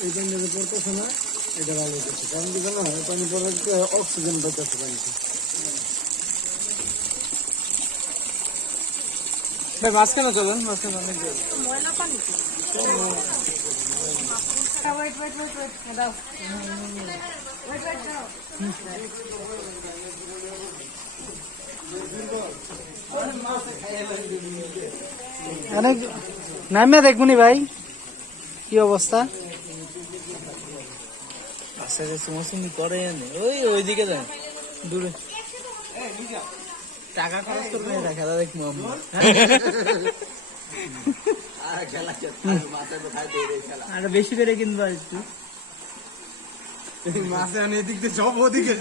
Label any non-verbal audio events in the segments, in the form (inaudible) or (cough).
এই পানি পড়তেছে না এটা ভালো হচ্ছে কারণ কি জানো এই পানি পড়ে অক্সিজেন পাইতেছে পানিতে ভাই মাঝখানে চলুন মাঝখানে অনেক। ময়লা পানি তো। হ্যাঁ, দাও। দাও। অনেক নামে দেখবনি ভাই কি অবস্থা করে ওই ওইদিকে যান দূরে। টাকা খরচ করবে না খেলা দেখব আমরা। আরে বেশি করে কিনবো একটু। আমি এদিক দিয়ে সব ওদিকে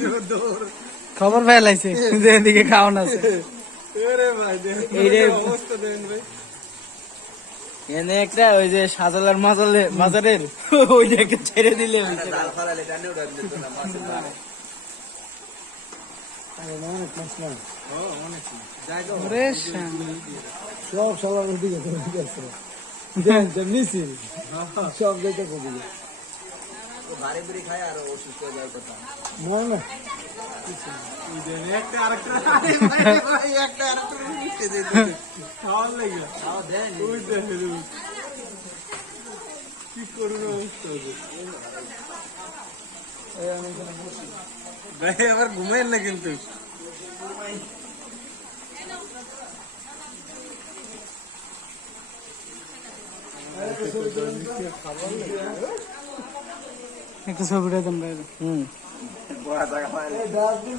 খবর ফেলাইছে যে এদিকে খাওয়ান আছে। ভাই অবস্থা দেন ভাই। এনে একটা ওই যে সাজালার মাজালে মাজারের (laughs) ওই যে একটা ছেড়ে দিলে না, না। সব যে মিছিল সব যেতে কবি না না একটা আরেকটা আরে ভাই ভাই একটা আরেকটা উঠে আবার ঘুমাইন না কিন্তু একটা ছবিটা তোমরা হুম É verdade,